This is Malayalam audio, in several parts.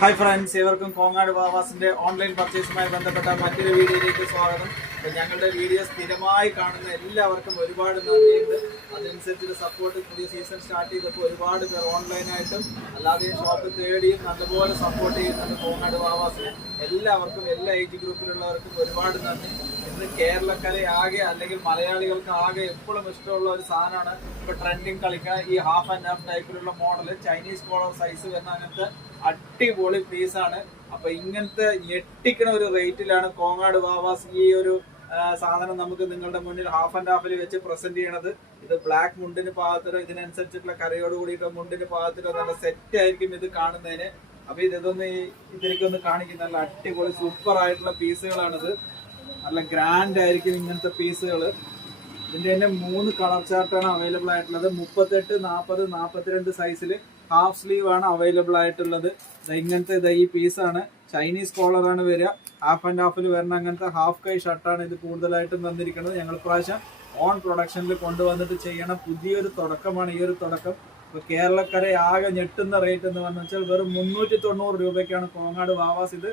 ഹായ് ഫ്രണ്ട്സ്, ഇവർക്കും കോങ്ങാട് വാവാസിന്റെ ഓൺലൈൻ പർച്ചേസുമായി ബന്ധപ്പെട്ട മറ്റൊരു വീഡിയോയിലേക്ക് സ്വാഗതം. അപ്പോൾ ഞങ്ങളുടെ വീഡിയോ സ്ഥിരമായി കാണുന്ന എല്ലാവർക്കും ഒരുപാട് നന്ദിയുണ്ട്. അതനുസരിച്ച് സപ്പോർട്ട് പുതിയ സീസൺ സ്റ്റാർട്ട് ചെയ്തപ്പോൾ ഒരുപാട് പേർ ഓൺലൈനായിട്ടും അല്ലാതെ ഷോപ്പ് തേടിയും നല്ലപോലെ സപ്പോർട്ട് ചെയ്യുന്നുണ്ട് കോങ്ങാട് വാവാസിനെ. എല്ലാവർക്കും എല്ലാ ഏജ് ഗ്രൂപ്പിലുള്ളവർക്കും ഒരുപാട് നന്ദി. ഇന്ന് കേരളക്കരെ ആകെ അല്ലെങ്കിൽ മലയാളികൾക്ക് ആകെ എപ്പോഴും ഇഷ്ടമുള്ള ഒരു സാധനമാണ് ഇപ്പോൾ ട്രെൻഡിങ് കളിക്കാൻ ഈ ഹാഫ് ആൻഡ് ഹാഫ് ടൈപ്പിലുള്ള മോഡൽ ചൈനീസ് കോളർ സൈസ് വരുന്ന അങ്ങനത്തെ അടിപൊളി പീസാണ്. അപ്പൊ ഇങ്ങനത്തെ ഞെട്ടിക്കുന്ന ഒരു റേറ്റിലാണ് കോങ്ങാട് വാവാസ് ഈ ഒരു സാധനം നമുക്ക് നിങ്ങളുടെ മുന്നിൽ ഹാഫ് ആൻഡ് ഹാഫിൽ വെച്ച് പ്രസന്റ് ചെയ്യണത്. ഇത് ബ്ലാക്ക് മുണ്ടിന് പാകത്തിലോ ഇതിനനുസരിച്ചിട്ടുള്ള കരയോട് കൂടിയിട്ട് മുണ്ടിന് പാകത്തിലോ നല്ല സെറ്റ് ആയിരിക്കും ഇത് കാണുന്നതിന്. അപ്പൊ ഇതിലേക്കൊന്ന് കാണിക്കുന്ന നല്ല അടിപൊളി സൂപ്പർ ആയിട്ടുള്ള പീസുകളാണിത്. നല്ല ഗ്രാൻഡ് ആയിരിക്കും ഇങ്ങനത്തെ പീസുകൾ. ഇതിന്റെ തന്നെ 3 കളർ ചാർട്ടാണ് അവൈലബിൾ ആയിട്ടുള്ളത്. 38, 40, 42 സൈസിൽ ഹാഫ് സ്ലീവ് ആണ് അവൈലബിൾ ആയിട്ടുള്ളത്. ഇങ്ങനത്തെ ഈ പീസാണ്. ചൈനീസ് കോളറാണ് വരിക. ഹാഫ് ആൻഡ് ഹാഫിൽ വരുന്ന അങ്ങനത്തെ ഹാഫ് കൈ ഷർട്ടാണ് ഇത് കൂടുതലായിട്ടും തന്നിരിക്കുന്നത്. ഞങ്ങൾ പ്രാവശ്യം ഓൺ പ്രൊഡക്ഷനിൽ കൊണ്ടുവന്നിട്ട് ചെയ്യണ പുതിയൊരു തുടക്കമാണ് ഈ ഒരു തുടക്കം. ഇപ്പൊ കേരളക്കരെ ആകെ ഞെട്ടുന്ന റേറ്റ് എന്ന് പറഞ്ഞു വെച്ചാൽ വെറും 390 രൂപയ്ക്കാണ് കോങ്ങാട് വാവാസ് ഇത്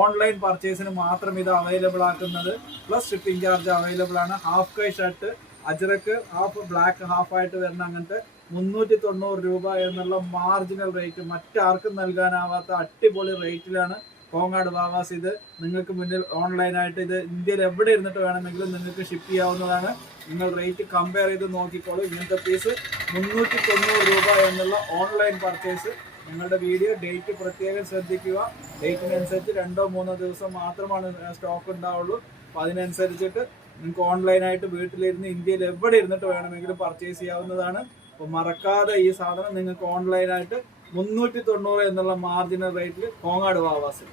ഓൺലൈൻ പർച്ചേസിന് മാത്രം ഇത് അവൈലബിൾ ആക്കുന്നത്. പ്ലസ് ഷിപ്പിംഗ് ചാർജ് അവൈലബിൾ ആണ്. ഹാഫ് കൈ shirt Ajrakh half black half ആയിട്ട് വരുന്ന അങ്ങനത്തെ 390 രൂപ എന്നുള്ള മാർജിനൽ റേറ്റ് മറ്റാർക്കും നൽകാനാവാത്ത അടിപൊളി റേറ്റിലാണ് കോങ്ങാട് വാവാസ് ഇത് നിങ്ങൾക്ക് മുന്നിൽ ഓൺലൈനായിട്ട് ഇത് ഇന്ത്യയിൽ എവിടെ ഇരുന്നിട്ട് വേണമെങ്കിലും നിങ്ങൾക്ക് ഷിപ്പ് ചെയ്യാവുന്നതാണ്. നിങ്ങൾ റേറ്റ് കമ്പയർ ചെയ്ത് നോക്കിക്കോളൂ. ഇങ്ങനത്തെ പീസ് 390 രൂപ എന്നുള്ള ഓൺലൈൻ പർച്ചേസ്. നിങ്ങളുടെ വീഡിയോ ഡേറ്റ് പ്രത്യേകം ശ്രദ്ധിക്കുക. ഡേറ്റിനനുസരിച്ച് 2-3 ദിവസം മാത്രമാണ് സ്റ്റോക്ക് ഉണ്ടാവുള്ളൂ. അപ്പം അതിനനുസരിച്ചിട്ട് നിങ്ങൾക്ക് ഓൺലൈനായിട്ട് വീട്ടിലിരുന്ന് ഇന്ത്യയിൽ എവിടെ ഇരുന്നിട്ട് വേണമെങ്കിലും പർച്ചേസ് ചെയ്യാവുന്നതാണ്. അപ്പോൾ മറക്കാതെ ഈ സാധനം നിങ്ങൾക്ക് ഓൺലൈനായിട്ട് 390 എന്നുള്ള മാർജിനൽ റേറ്റിൽ കോങ്ങാട് വാവാസ്.